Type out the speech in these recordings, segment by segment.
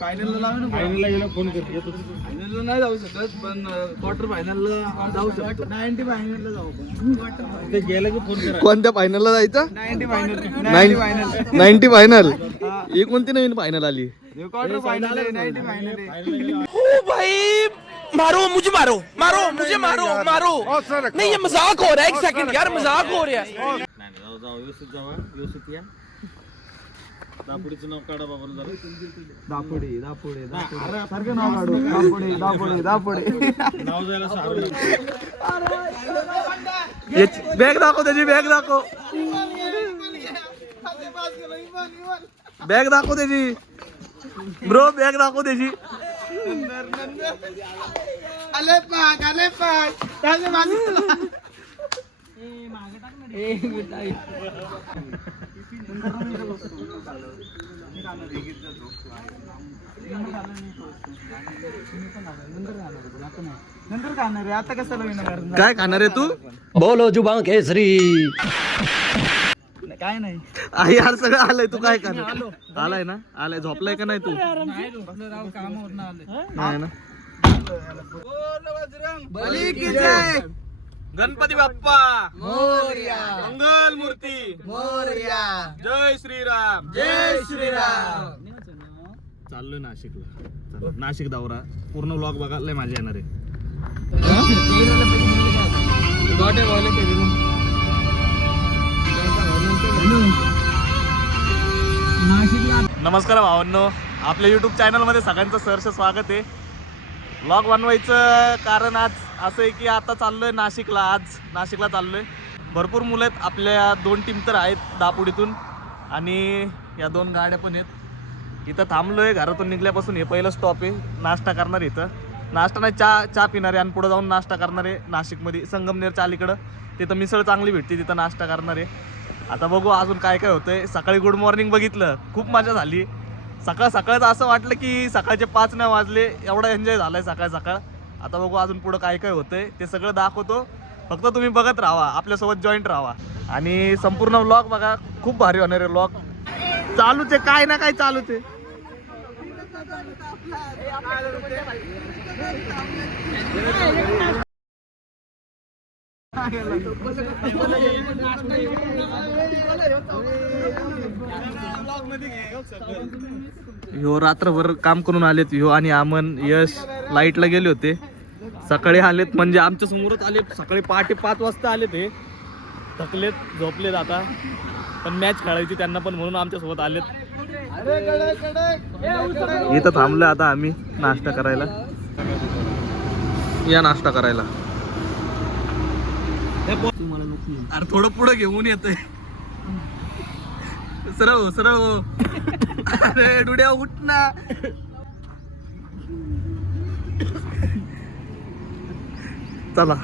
फायनलला लावे ना फायनलला गेला फोन कर येतो. फायनलला नाही जाऊ शकत पण क्वार्टर फायनलला जाऊ शकतो. नाईन्टी फायनलला जाऊ आपण. ते गेलं की फोन करा. कोणत्या फायनलला जायचं? Ninety final final ninety final ही. कोणती नवीन फायनल आली? क्वार्टर फायनल नाईन्टी फायनल मारो मुझे मारो मारो मुझे मारो मारो। नहीं ये मजाक हो रहा है एक सेकंड यार मजाक हो रहा है। व्यवस्थित व्यवस्थित या. दापुडीचं नाव काढा बाबा जरा. दापोडे दापोडे सारखं नाव काढू. दापोडे दापोडे दापोडे. नाव जायला सारू बॅग दाखव त्याची बॅग दाखव. बॅग दाखव त्याची. ब्रो बॅग दाखव त्याची. आले पाक आले पाक. नंतर खाणार रे आता कशाला विनाकार काय खाणार आहे तू? बोलो जुबा केसरी. काय नाही. आई यार सगळं आलंय तू काय खाणार? आलाय ना? आलाय झोपलाय का नाही तू? नाही ना? बली की जय! गणपती बाप्पा. मोरया. मंगल मूर्ती मोरया. जय श्रीराम. जय श्रीराम. चाललोय नाशिकला. चला, नाशिक दौरा. पूर्ण व्लॉग बघायला माझे येणार आहे. नमस्कार भावांनो. आपल्या युट्यूब चॅनलमध्ये सगळ्यांचं सहर्ष स्वागत आहे. व्लॉग बनवायचं कारण आज असं आहे की आता चाललोय नाशिकला आज नाशिकला चाललोय. भरपूर मुलं आहेत आपल्या दोन टीम तर आहेत दापुडीतून. आणि या दोन गाड्या पण आहेत. इथं थांबलोय घरातून निघल्यापासून हे पहिलं स्टॉप आहे नाश्ता करणार इथं. नाश्ता नाही चहा चहा पिणार आहे आणि पुढं जाऊन नाश्ता करणार आहे नाशिकमध्ये संगमनेरच्या अलीकडं. तिथं मिसळ चांगली भेटते तिथं नाश्ता करणार आहे. आता बघू अजून काय काय होतंय. सकाळी गुड मॉर्निंग बघितलं खूप मजा झाली. सकाळ सकाळचं असं वाटलं की सकाळचे पाच नाही वाजले एवढा एन्जॉय झाला आहे सकाळ सकाळ. आता बघू अजून पुढं काय काय होतंय. ते सगळं दाखवतो. फक्त तुम्ही बघत राहा. आपल्यासोबत जॉईंट राहा. आणि संपूर्ण ब्लॉग बघा. खूप भारी होणार आहे ब्लॉग चालूच आहे. काय ना काय चालूच आहे. ह्यो रात्रभर काम करून आलेत ह्यो आणि आमन यश लाईटला गेले होते. सकाळी आलेत म्हणजे आमच्या समोरच आले सकाळी पहाटे पाच वाजता आले ते थकलेत झोपलेत आता. पण मॅच खेळायची त्यांना पण म्हणून आमच्यासोबत आलेत. इथं थांबलो आता आम्ही नाश्ता करायला. या नाश्ता करायला. अरे थोडं पुढं घेऊन येतोय. सरळ हो सरळ हो. अरे डुड्या उठ ना. चला.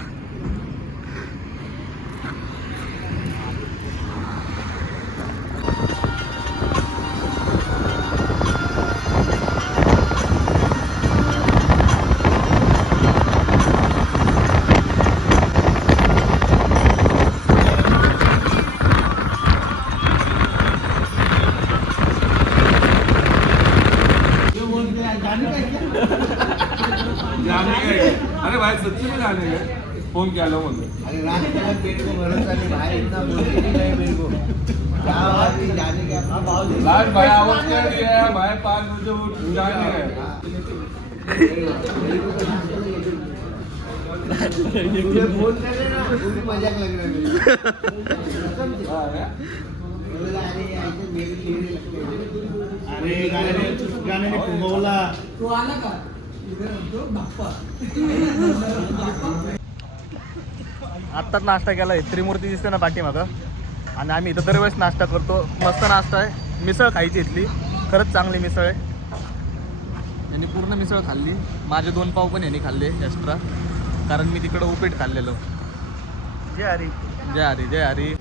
फोन किया लो मुझे अरे रात के वक्त पेट को भरोसा नहीं भाई इतना बोलते नहीं गए मेरे को क्या? बात है जाने के अपना भाव दे लास्ट भाई आवाज कर दिया है भाई पाँच बजे उठ जाने गए मुझे फोन कर रहे ना वो भी मजाक लग रहा है मेरे को। बोला, अरे ऐसे मेरे लिए लगते हैं अरे गाण्याने गाण्याने फुगवला आत्ताच नाश्ता केला आहे. त्रिमूर्ती दिसते ना पाठीमागं. आणि आम्ही इथं दरवेळेस नाश्ता करतो. मस्त नाश्ता आहे. मिसळ खायची इथली. खरंच चांगली मिसळ आहे. यांनी पूर्ण मिसळ खाल्ली. माझे दोन पाव पण यांनी खाल्ले एक्स्ट्रा कारण मी तिकडं उपीट खाल्लेलं. जय हरी. जय हरी जय हरी.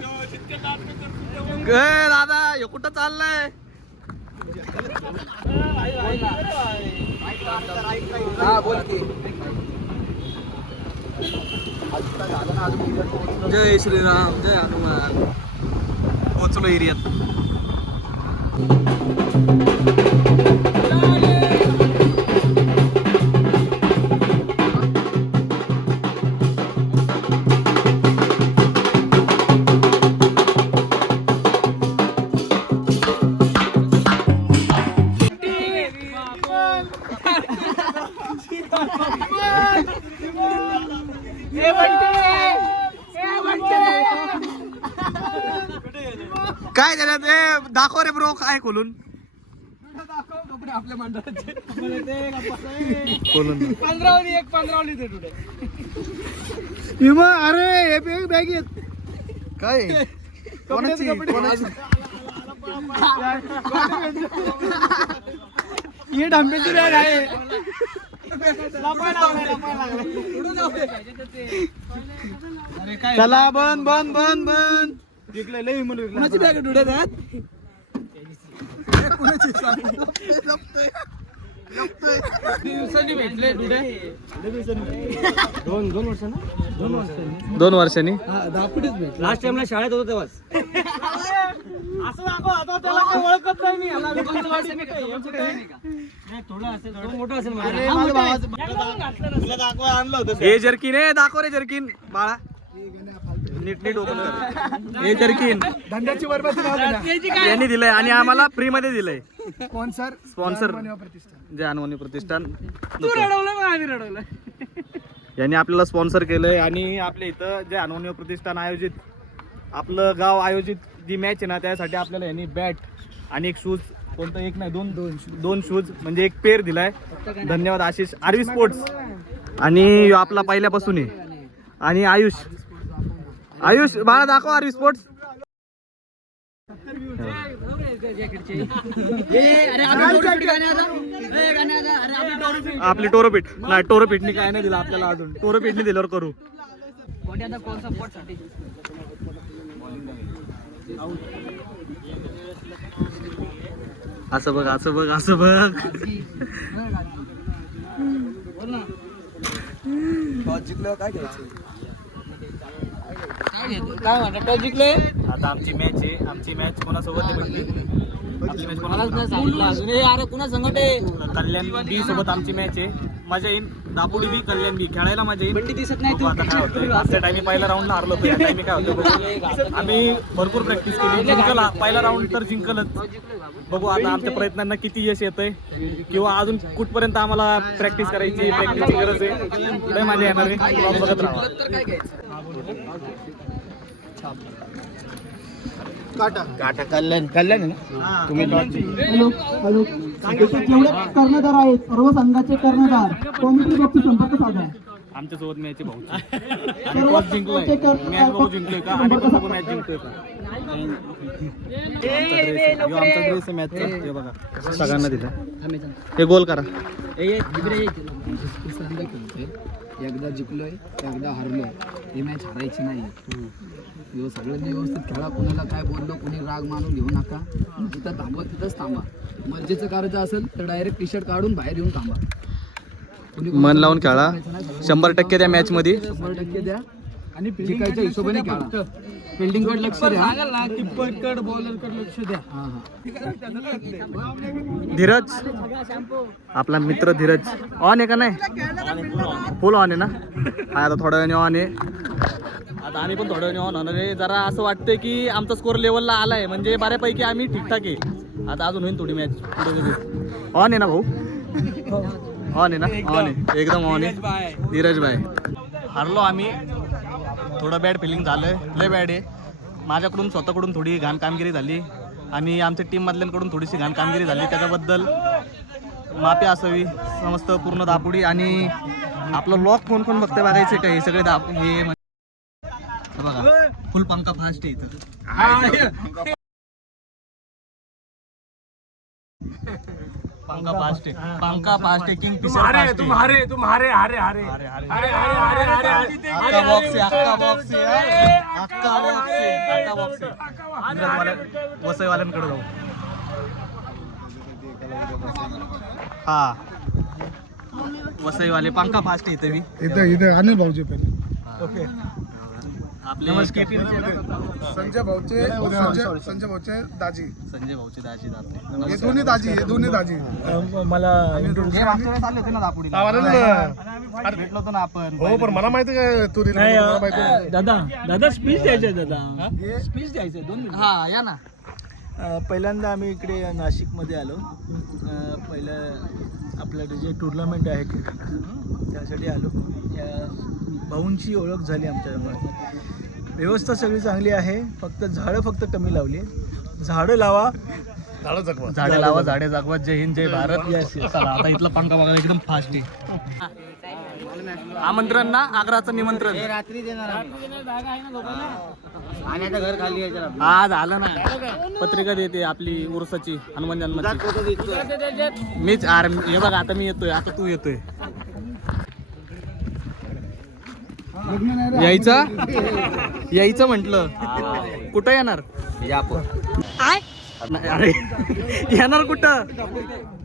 दादा हे कुठं चाललंय? जय श्रीराम जय हनुमान. पोचलो एरियात. काय त्याच्यात ए, दाखव रे ब्रो काय खोलून? आपल्या मंडळाचे खोलून पंधरावली एक पंधरावली ते अरे हे बॅग बॅग येत काय कोणाची? कोणाची ही डांबेची बॅग आहे. चला बंद बंद बंद बंद. विकले लय म्हणून कोणाची बॅग आहे टुडे त्यात दिवसांनी भेटले टुडे दोन दोन वर्ष ना दोन वर्ष दोन वर्षांनी? भेटले. लास्ट टाइमला शाळेत होतो तेव्हाच. असं दाखव आता त्याला काही ओळखत नाही मी. याला मी कोणत्या वाडीत कुठे आहे, कुठे आहे? थोडं असेल थोडं मोठं असेल हे जर्किन आहे दाखव रे जर्किन बाळा. नीट नीट ओपन कर. हे जर्किन. धंद्याची बरबादी राहू द्या. यांनी दिलंय आणि आम्हाला फ्री मध्ये दिलंय स्पॉन्सर स्पॉन्सर प्रतिष्ठान. जे अनवणी प्रतिष्ठान. तू रडवलं मग आम्ही रडवलं यांनी आपल्याला स्पॉन्सर केलंय आणि आपल्या इथं जे अनवन्य प्रतिष्ठान आयोजित आपलं गाव आयोजित जी मॅच आहे ना त्यासाठी आपल्याला यांनी बॅट आणि एक शूज कोणतं एक नाही दोन दोन दोन शूज म्हणजे एक पेर दिलाय. धन्यवाद आशिष. आरवी स्पोर्ट्स आणि ह्यो आपला पहिल्यापासून आहे आणि आयुष. आयुष बाळा दाखव आरवी स्पोर्ट्स आपली टोरोपीठ नाही टोरोपीठनी काय नाही दिलं आपल्याला अजून. टोरोपीठनी दिल्यावर करू. असं बघ असं बघ असं बघ. काय म्हणतात जिंकले आता आमची मॅच आहे. आमची मॅच कोणासोबत आहे आपली मॅच अजून. हे अरे कुणा संकट आहे? कल्याण बी सोबत आमची मॅच आहे. मजा येईल. दापोडी बी कल्याण बी. खेळायला मजा येईल. बंटी दिसत नाही बघू आता काय होतंय. मागच्या टाइमी पहिल्या राऊंडला हारलो होतो या टाइमी काय होतं आम्ही भरपूर प्रॅक्टिस केली. जिंकला. पहिला राऊंड तर जिंकलच. बघू आता आमच्या प्रयत्नांना किती यश येतंय. किंवा अजून कुठपर्यंत आम्हाला प्रॅक्टिस करायची प्रॅक्टिसची गरज आहे. लय मजा येणार आहे. बघत राहा. काटा. कल्याण कल्याण तुम्ही हॅलो हॅलो. जेवढे कर्णधार आहेत. सर्व संघाचे कर्णधार. कॉमेंट्री बॉक्स संपर्क साधा? आमच्यासोबत मॅच भाऊ आम्ही टॉस जिंकलोय मॅच बघू जिंकलोय का? आणि पण बघू मॅच जिंकतोय का? ह्यो आमचा ड्रेस आहे. मॅचचा. बघा. सगळ्यांना दिला. हे गोल करा. एकदा जिंकलोय एकदा हरलोय. ही मॅच हरायची नाही सगळ्यांनी व्यवस्थित खेळा. कोणाला काय बोललो कोणी राग मानून घेऊ नका. जिथं थांबवा तिथंच थांबा. मर्जीचं करायचं असेल तर डायरेक्ट टी शर्ट काढून बाहेर येऊन थांबा. मन लावून खेळा. शंभर टक्के त्या मॅच मध्ये. शंभर टक्के द्या. आणि जिंकायच्या हिशोबाने खेळा फिल्डिंगकडे लक्ष द्या. किप्पर कड बॉलरकडे लक्ष द्या. हा हा. धीरज. आपला मित्र धीरज. ऑन आहे का नाही? फुल ऑन आहे ना? हा आता थोड्या वेळाने ऑन आहे. आता आम्ही पण थोड्या वेळाने ऑन होणार आहे. जरा असं वाटतंय की आमचा स्कोर लेवलला आलाय. म्हणजे बऱ्यापैकी आम्ही ठीकठाक आहे. आता अजून होईल थोडी मॅच ऑन आहे ना भाऊ? ऑन आहे ना? ऑन आहे. एकदम ऑन आहे. धीरज भाई. हारलो आम्ही. थोडं बॅड फिलिंग झालं लय बॅड आहे. माझ्याकडून स्वतःकडून थोडी घाण कामगिरी झाली. आणि आमच्या टीममधल्यांकडून थोडीशी घाण कामगिरी झाली. त्याच्याबद्दल माफी असावी. समस्त पूर्ण दापुडी आणि आपलं लॉक कोण कोण बघते बघायचे का? हे सगळे दाप हे बघा. फुल पंखा फास्ट आहे इथं. पंखा फास्ट आहे. पंखा फास्ट आहे किंग फिशर फास्ट आहे तुम्हारे तुम्हारे हारे हारे अरे अरे अक्का बॉक्स आहे अक्का बॉक्स आहे. अक्का बॉक्स आहे. अक्का बॉक्स आहे. इंग्रजवाल्या- वसईवाल्यांकडे जाऊ. हा. वसईवाले पंखा फास्ट येते मी इथं इथं अनिल भाऊजी पहिले. ओके आपले? संजय भाऊचे संजय संजय भाऊचे दाजी. संजय भाऊचे दाजी हे दोन्ही दाजी हे दोन्ही दाजी. मला हे मागच्या वेळेस आले होते ना दापुडीला. भेटलो होतो ना आपण. हो पण मला माहिती काय तू दिली मला माहिती नाही. दादा दादा स्पीच द्यायचे दादा. स्पीच द्यायचे दोन मिनिट हा या ना. पहिल्यांदा आम्ही इकडे नाशिकमध्ये आलो. पहिलं आपलं जे टुर्नामेंट आहे क्रिकेट त्यासाठी आलो. या भाऊंची ओळख झाली आमच्यामुळे. व्यवस्था सगळी चांगली आहे. फक्त झाडं फक्त कमी लावली झाडं लावा. झाडे लावा झाडे जागवा. जय हिंद जय भारत. चला आता इथला पंखा बघायला एकदम फास्ट आहे. आमंत्रण ना आग्राचं निमंत्रण. रात्री देणार आणि आता घर खाली आहे जरा आज आलं ना. पत्रिका देते आपली उरसाची हनुमान जन्माची मीच अरे हे बघ आता मी येतोय आता तू येतोय. यायचा? यायचं म्हंटल. कुठं येणार? नाही, अरे येणार कुठं?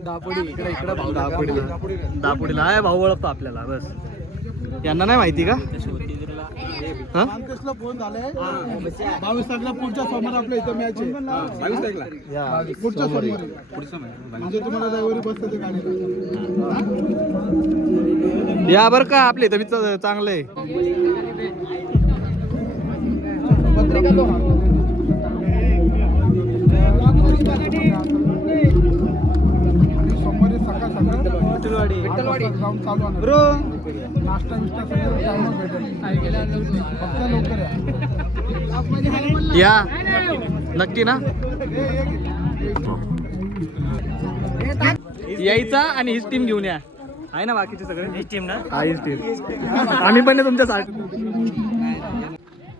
दापोडी. इकडे इकडे भाऊ दापोडीला. दापोडीला. आहे भाऊ ओळखतो आपल्याला बस. यांना नाही माहिती का? रामकृष्णला फोन झालाय. बावीस तारखेला पुढच्या सोमवार आपल्या इथं मॅच आहे. पुढच्या सोमवारी. म्हणजे तुम्हाला रविवारी बसतं ते गाडी. या बर का आपले इथं बी च- चांगलं आहे. सोमवारी सकाळ सकाळ विठ्ठलवाडी. जाऊन चालू आहे नाश्ता बिस्टा सगळं टाइम भेटेल. फक्त लवकर या. या. नक्की ना? यायचा आणि हीच टीम घेऊन या. आहे ना बाकीचे सगळे? हीच टीम ना? हा हीच टीम आम्ही पण आहे तुमच्यासाठी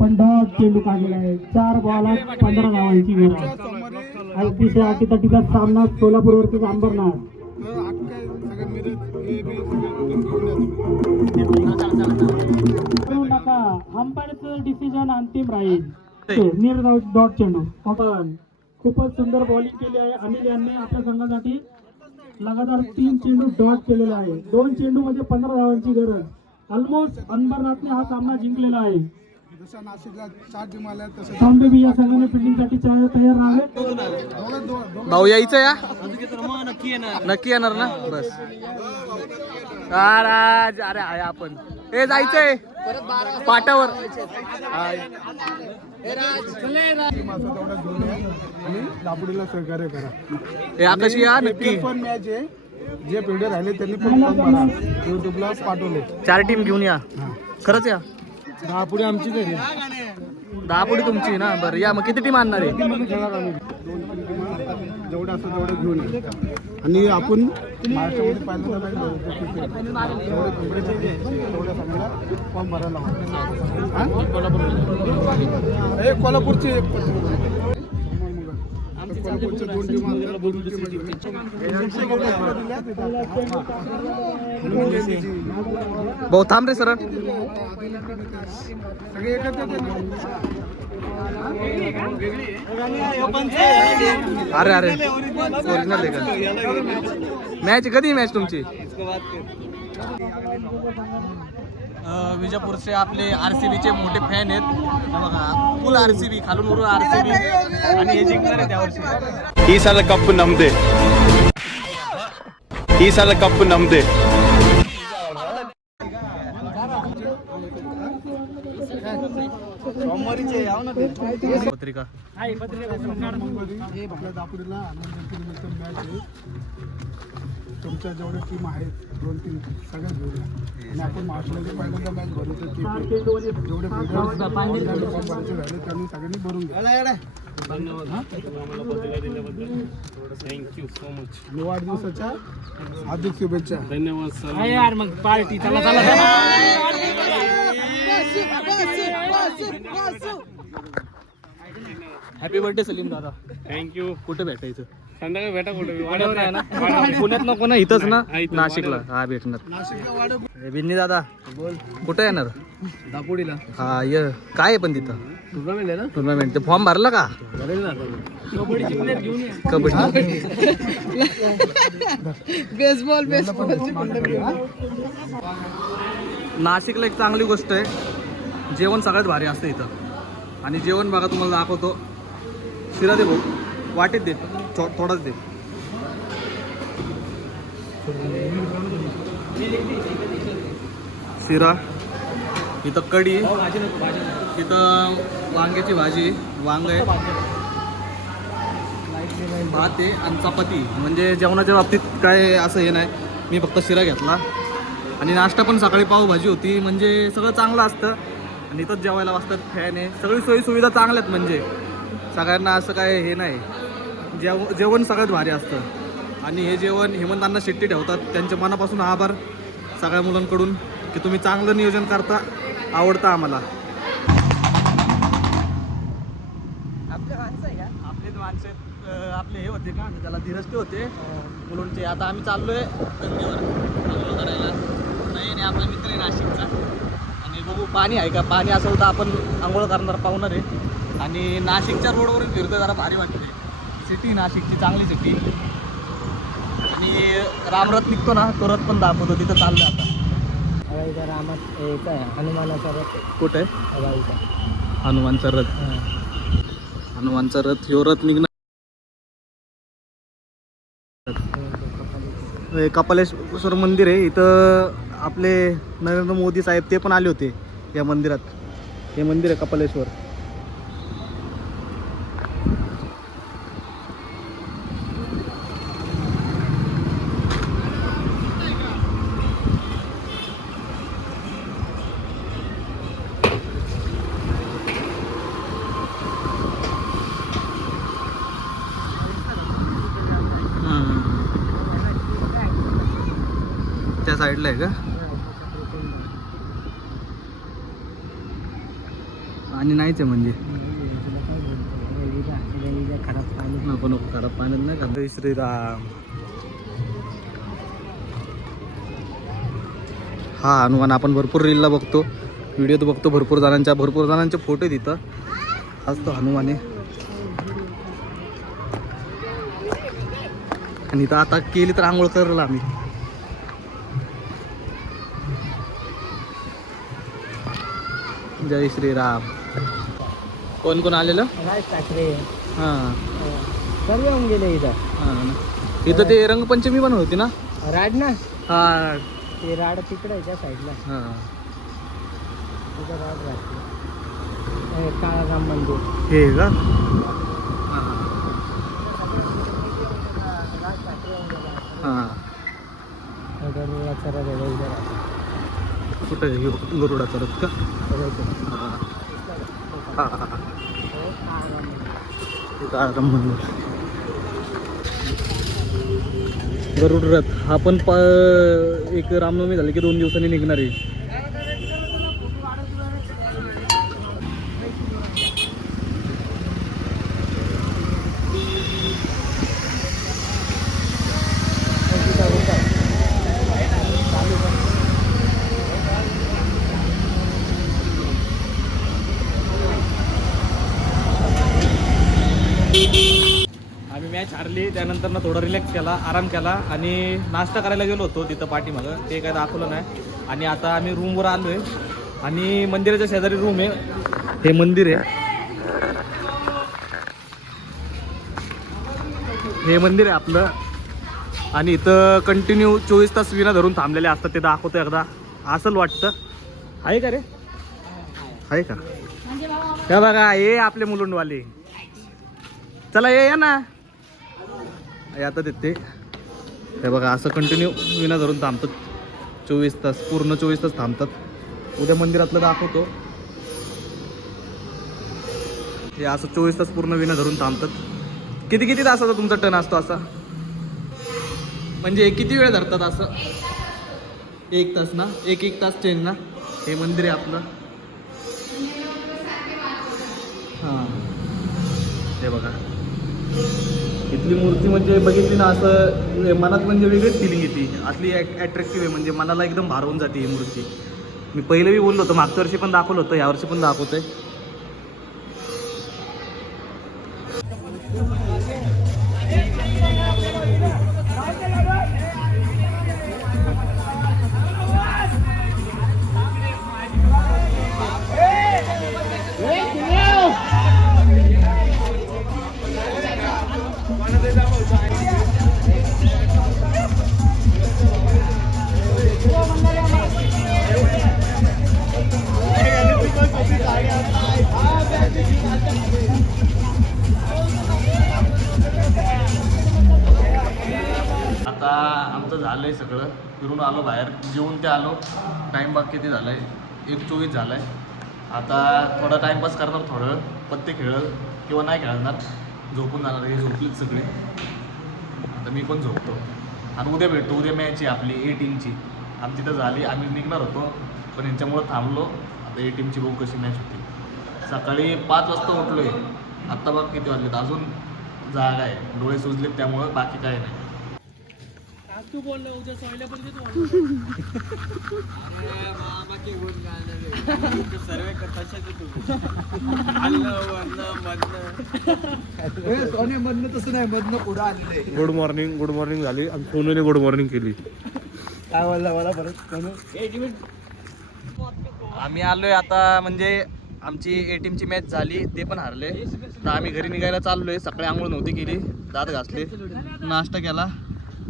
पण डॉट चेंडू काढलेला आहे. चार बॉलात पंधरा धावांची गरज अतिशय अटीतटीचा सामना अंबरनाथ करू नका अंपायरचं डिसिजन अंतिम राहील निर डॉट चेंडू आपण खूपच सुंदर बॉलिंग केली आहे अनिल यांनी आपल्या संघासाठी लगातार तीन चेंडू डॉट केलेले आहे दोन चेंडू म्हणजे पंधरा धावांची गरज ऑलमोस्ट अंबरनाथने हा सामना जिंकलेला आहे जसं या संघाने फिल्डिंगसाठी तयार राहावे भाऊ यायचं या? नक्की येणार ना? बस. राज अरे आहे आपण. हे जायचंय. पाटावर. दापोडीला सहकार्य करा हे आकाशी या नक्की. पण मॅच आहे. जे पिढे राहिले त्यांनी पण युट्यूबला पाठवले. चार टीम घेऊन या. खरंच या. दहा पुढे आमची घरी. दहा पुढे तुमची ना? बरं या. मग किती टीम आणणार आहे? जेवढं असं तेवढं घेऊन या. आणि आपण महाराष्ट्रामध्ये पहिल्यांदा फॉर्म भरायला. हे? कोल्हापूरची एक कोल्हापूरच्या दोन टीम भाऊ थांब रे सर सगळे एकत्र अरे अरे. ओरिजिनल देखा मॅच कधी मॅच तुमची? विजापूरचे आपले आर सी बीचे मोठे फॅन आहेत. बघा फुल आर सी बी खालून वरून आर सी बी. आणि हे जिंकणार आहे त्यावर्षी. ही साल कप नमते. ही साल कप नमते. पत्रिका. आपल्या आनंद मॅच आहे. तुमच्या जेवढ्या टीम आहेत दोन तीन सगळ्या घेऊन या आणि आपण पहिल्यांदा मॅच भरवतो ती चार चेंडूमध्ये जेवढे भरायचे राहिले त्यांनी सगळ्यांनी भरून घ्या. आणि वाढदिवसाच्या हार्दिक शुभेच्छा. हॅपी बर्थडे सलीम दादा. थँक्यू कुठे भेटायचं संध्याकाळी भेटा कुठे? आहे ना? पुण्यात नको ना इथंच ना? नाशिकला. हा भेटणार. बिन्नी दादा. बोल. कुठे येणार? दापोडीला. हा ये. काय आहे पण तिथं? टुर्नामेंट आहे ना? टुर्नामेंट ते फॉर्म भरला का? कबड्डी बेसबॉल बेसबॉल नाशिकला एक चांगली गोष्ट आहे. जेवण सगळ्यात भारी असतं इथं. आणि जेवण बघा तुम्हाला दाखवतो. शिरा दे भाऊ. वाटेत दे. थो- थोडाच दे. शिरा. इथं कढी. इथं वांग्याची भाजी वांग आहे. भात आहे आणि चपाती. म्हणजे जेवणाच्या बाबतीत काय असं हे नाही. मी फक्त शिरा घेतला. आणि नाश्ता पण सकाळी पावभाजी होती. म्हणजे सगळं चांगलं असतं. आणि इथंच जेवायला वाजतात फॅन आहे. सगळी सोयी सुविधा चांगल्या आहेत म्हणजे. सगळ्यांना असं काय हे नाही. जेव जेवण सगळ्यात भारी असतं. आणि हे जेवण हेमंतांना शिट्टी ठेवतात. त्यांच्या मनापासून आभार सगळ्या मुलांकडून की तुम्ही चांगलं नियोजन करता आवडतं आम्हाला. आपले माणसं आपले हे होते का? त्याला धीरस्ते होते. मुलुंडचे. आता आम्ही चाललोय गंगेवर. आंघोळ करायला. नाही नाही आपला मित्र आहे नाशिकचा. बघू पाणी आहे का? पाणी असेल तर आपण आंघोळ करणार पाहुणार आहे. आणि नाशिकच्या रोडवरून फिरतो जरा भारी वाटते सिटी नाशिकची चांगली सिटी आणि रामरथ निघतो ना तो रथ पण दाखवतो तिथं चाललं आता. हनुमानाचा रथ कुठे? हनुमानचा रथ. हनुमानचा रथ ह्यो रथ निघणार. हे कपालेश्वर मंदिर आहे इथं आपले नरेंद्र मोदी साहेब ते पण आले होते या मंदिरात. हे मंदिर आहे कपालेश्वर. त्या साईडला आहे का? आहे म्हणजे. खराब पाणी नको नको खराब पाण्यात नाही जय श्रीराम. हा हनुमान आपण भरपूर रीलला बघतो. व्हिडिओ तर बघतो भरपूर जणांच्या भरपूर जणांचे फोटो तिथं हाच तो हनुमान आहे. आणि इथं आता केली तर आंघोळ करला आम्ही. जय श्रीराम. कोण कोण आलेलं? राज ठाकरे. हां. सर्व येऊन गेले इथं. हां ना. इथं ते रंगपंचमी पण होती ना? राड ना? हा. ते राड तिकडे आहे त्या साईडला. हा. तिथं राड राहते. हे काळा राम मंदिर. हे का? राज ठाकरे येऊन गेला हा गरुडाचा रथ. आहे. कुठं आहे? ह्यो गरुडाचा रथ का? हा. हा, मंदिर. मंदिर गरुड रथ हा पण प एक रामनवमी झाली की दोन दिवसांनी निघणार आहे आम्ही मॅच हारली त्यानंतर ना थोडं रिलॅक्स केला आराम केला आणि नाश्ता करायला गेलो होतो तिथं पाठीमागं. ते काय दाखवलं नाही. आणि आता आम्ही रूमवर आलो आहे आणि मंदिराच्या शेजारी रूम आहे. हे मंदिर आहे. हे मंदिर आहे आपलं. आणि इथं कंटिन्यू चोवीस तास विना धरून थांबलेले असतात. ते दाखवतो एकदा. असं वाटतं. आहे का रे? आहे का? हे बघा हे आपले मुलुंडवाले. चला ये या ना. आता देते हे बघा असं कंटिन्यू विना धरून थांबतात. चोवीस तास पूर्ण चोवीस तास थांबतात. उद्या मंदिरातलं दाखवतो. हे असं चोवीस तास पूर्ण विना धरून थांबतात. किती किती तासाचा तुमचा टन असतो असा? म्हणजे किती वेळ धरतात असं? एक तास ना? एक एक तास चेंज ना? हे मंदिर आहे आपलं. हां. हे बघा. इथली मूर्ती म्हणजे बघितली ना असं मनात म्हणजे वेगळीच फिलिंग येते. असली अट्रॅक्टिव्ह आहे म्हणजे मनाला एकदम भारवून जाते ही मूर्ती. मी पहिले बी बोललो होतो मागच्या वर्षी पण दाखवलं होतं यावर्षी पण दाखवतोय. सगळं फिरून आलो बाहेर. जेवून ते आलो. टाईम बाग किती झाला आहे एक चोवीस झाला आहे आता थोडा टाईमपास करणार थोडं. पत्ते खेळल किंवा नाही खेळणार. झोपून जाणार हे झोपलीच सगळे. आता मी पण झोपतो. आणि उद्या भेटतो उद्या मॅच आहे आपली ए टीमची आमची तर झाली. आम्ही निघणार होतो. पण यांच्यामुळं थांबलो. आता ए टीमची बघू कशी मॅच होती. सकाळी पाच वाजता उठलो आहे आत्ता बघ किती वाजलेत. अजून जागा आहे. डोळे सुजलेत त्यामुळं बाकी काय नाही. आज तू बोललो उद्या सोयल्यापर्यंत तू सर्वे करता तू सोने मधनं तसं नाही मधनं पुढं आणले गुड मॉर्निंग गुड मॉर्निंग. झाली. आणि सोनूने गुड मॉर्निंग केली. काय बोलला मला परत आम्ही आलोय आता म्हणजे आमची ए टीमची मॅच झाली ते पण हारले. तर आम्ही घरी निघायला चाललोय. सकाळी आंघोळ नव्हती केली. दात घासले. नाश्ता केला.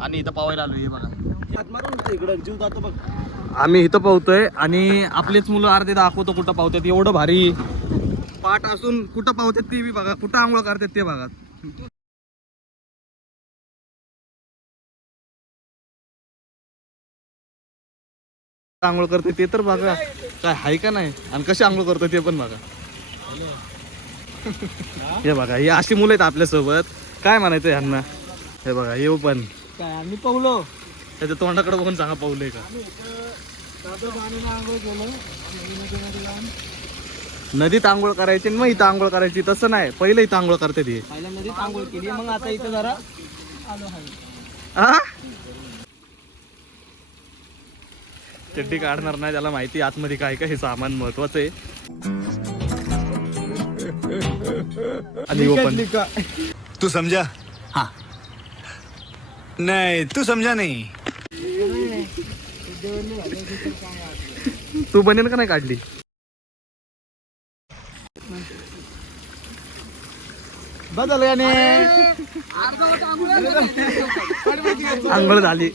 आणि इथं पावायला आलोय हे बघा. इकडं जीव जातो बघ. आम्ही इथं पावतोय आणि आपलेच मुलं अर्धे दाखवतो कुठं पावतात? एवढं भारी पाठ असून कुठं पावतात ते बी बघा. कुठं आंघोळ करतात ते बघा. आंघोळ करते ते तर बघा. काय हाय का नाही? आणि कशी आंघोळ करतो ते पण बघा. हे बघा ही अशी मुलं आहेत आपल्यासोबत. काय म्हणायचं ह्यांना? हे बघा येऊ पण. काय आम्ही पावलो त्याच्या तोंडाकडे बघून सांगा पावलंय का? नदीत आंघोळ करायची आणि मग इथं आंघोळ करायची. तसं नाही. पहिले इथं आंघोळ करते ती. पहिल्या नदीत आंघोळ केली. मग आता इथं जरा आ? चड्डी काढणार नाही त्याला माहिती आतमध्ये काय काय हे सामान महत्वाचं आहे. आणि तू समझा हाँ. नाही तू समजा नाही. तू बनेल का नाही काढली? बदल आंघोळ झाली.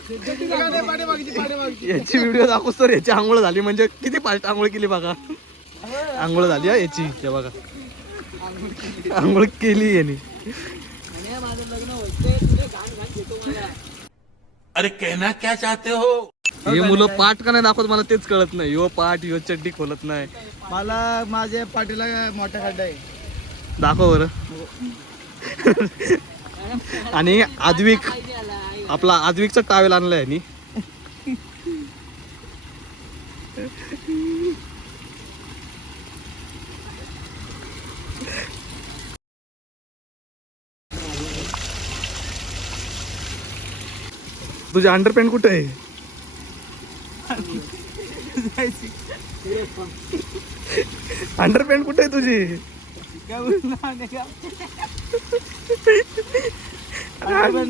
याची व्हिडिओ दाखवस तर याची आंघोळ झाली. म्हणजे किती पाच आंघोळ केली बघा. आंघोळ झाली याची. बघा. आंघोळ केली याने. अरे कहना क्या चाहते हो? हे मुलं पाठ का नाही दाखवत मला तेच कळत नाही. यो पाठ यो चड्डी खोलत नाही. मला माझ्या पाठीला मोठा खड्डा आहे. दाखव बरं. आणि आद्विक आपला आद्विकचा टावेल आणलाय यांनी. तुझे अंडरपॅन्ट कुठे आहे? अंडरपॅन्ट कुठे आहे तुझी?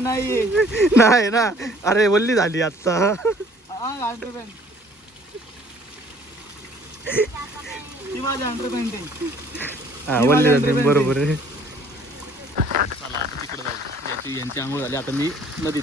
नाही नाही ना. अरे वल्ली झाली आता वल्ली झाली. बरोबर आहे. यांची आंघोळ झाली. आता मी नदीत.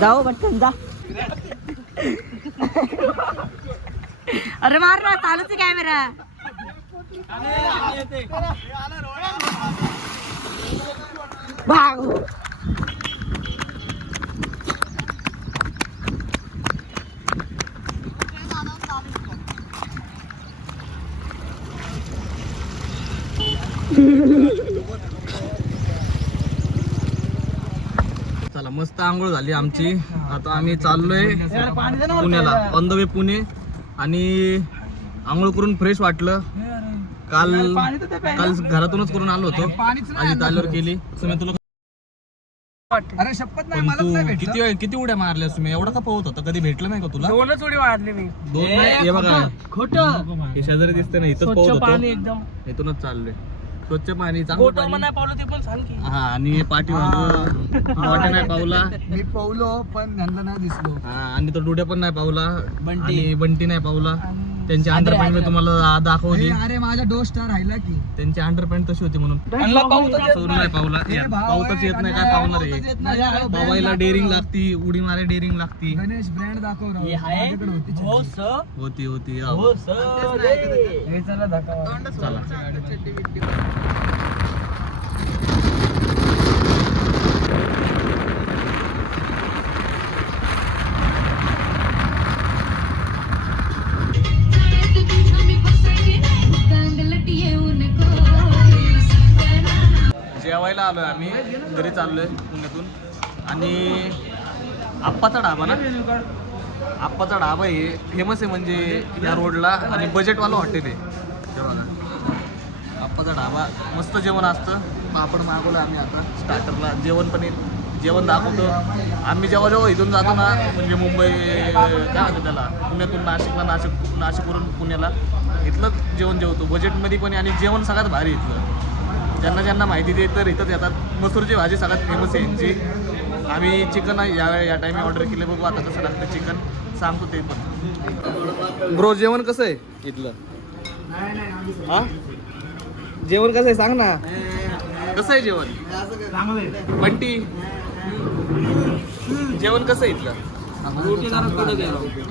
जाओ पटकन जा अरे मार ना चालूच कॅमेरा भाग चला मस्त आंघोळ झाली आमची. आता आम्ही चाललोय पुण्याला ऑन द वे पुणे. आणि आंघोळ करून फ्रेश वाटलं. काल काल घरातूनच करून आलो होतो. आज इथं आल्यावर केली सुमे तुला अरे शपथ नाही पण तू भेटलं. किती वेळ किती उड्या मारल्या सुमे? एवढा का पोहत होता? कधी भेटलं नाही का तुला? दोनच उडी मारली मी. दोन नाही हे बघा. खोट हे शेजारी दिसते ना इथंच पोहत होतो. एकदम. इथूनच चाललोय. स्वच्छ पाणी चांगलं पाणी. नाही पावलं ते पण सांग की. हा आणि पाठी वाटे नाही पावला. मी पवलो पण त्यांना नाही दिसलो. हा आणि तो डुड्या पण नाही पावला. बंटी. आणि बंटी नाही पावला. त्यांची अंडरपॅन्ट मी तुम्हाला दाखवली. अरे माझा डो स्टार राहिला की. त्यांची अंडरपॅन्ट तशी होती म्हणून. सोडून नाही. पावला पावतच येत नाही काय पावणार आहे? पवायला डेअरिंग लागती उडी मारे डेअरिंग लागती गणेश ब्रँड दाखव राव. माझ्याकडे होती. होती होती. हो. हे चला दाखवा. चला. जेवायला आलोय आम्ही. घरी चाललोय पुण्यातून. आणि आप्पाचा ढाबा ना? आप्पाचा ढाबा हे फेमस आहे म्हणजे या रोडला आणि बजेटवालं हॉटेल आहे. हे बघा. आप्पाचा ढाबा. मस्त जेवण असतं. पापड मागवलं आम्ही आता स्टार्टरला जेवण पण आहे. जेवण दाखवतो. आम्ही जेव्हा जेव्हा इथून जातो ना म्हणजे मुंबई काय होतं त्याला? पुण्यातून नाशिकला नाशिक नाशिकवरून पुण्याला इथलंच जेवण जेवतो. बजेटमध्ये पण आणि जेवण सगळ्यात भारी इथलं. ज्यांना ज्यांना माहिती दे तर इथंच येतात. मसूरची भाजी सगळ्यात फेमस आहे यांची. आम्ही चिकन या या टायमी ऑर्डर केले. बघू आता कसं लागतं चिकन सांगतो ते पण. ब्रो जेवण कसं आहे? इथलं. हा? जेवण कसं आहे? सांग ना. कसं आहे जेवण? बंटी? जेवण कसं आहे इथलं?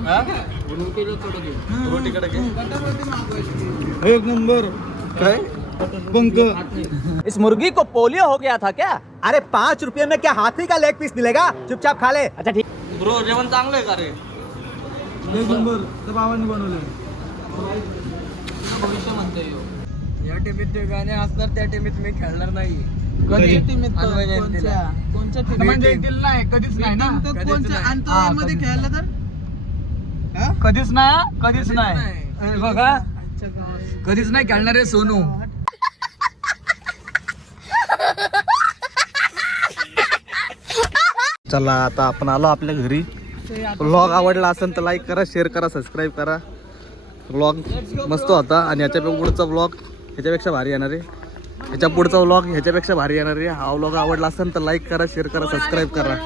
हा? रोटी कडक आहे. एक नंबर. काय? इस मुर्गी को पोलियो हो गया था क्या? अरे पाँच रुपए में क्या हाथी का लेग पीस मिलेगा? चुपचाप खा ले। अच्छा ठीक। ब्रो जेवण चांगलं आहे का रे? एक नंबर त्या भावाने बनवलं या. टीमीत ते गाणे असणार त्या टीमीत मी खेळणार नाही. कधी? कोणच्या? म्हणजे नाही कधीच नाही ना? मध्ये खेळलं तर? कधीच नाही कधीच नाही. बघा. कधीच नाही खेळणार आहे सोनू. चला आता आपण आलो आपल्या घरी. व्लॉग आवडला असेल तर लाईक करा शेअर करा सबस्क्राईब करा. व्लॉग मस्त होता आणि याच्या पुढचा व्लॉग ह्याच्यापेक्षा भारी येणार आहे. ह्याच्या पुढचा व्लॉग ह्याच्यापेक्षा भारी येणार आहे. हा व्लॉग आवडला असेल तर लाईक करा शेअर करा सबस्क्राईब करा.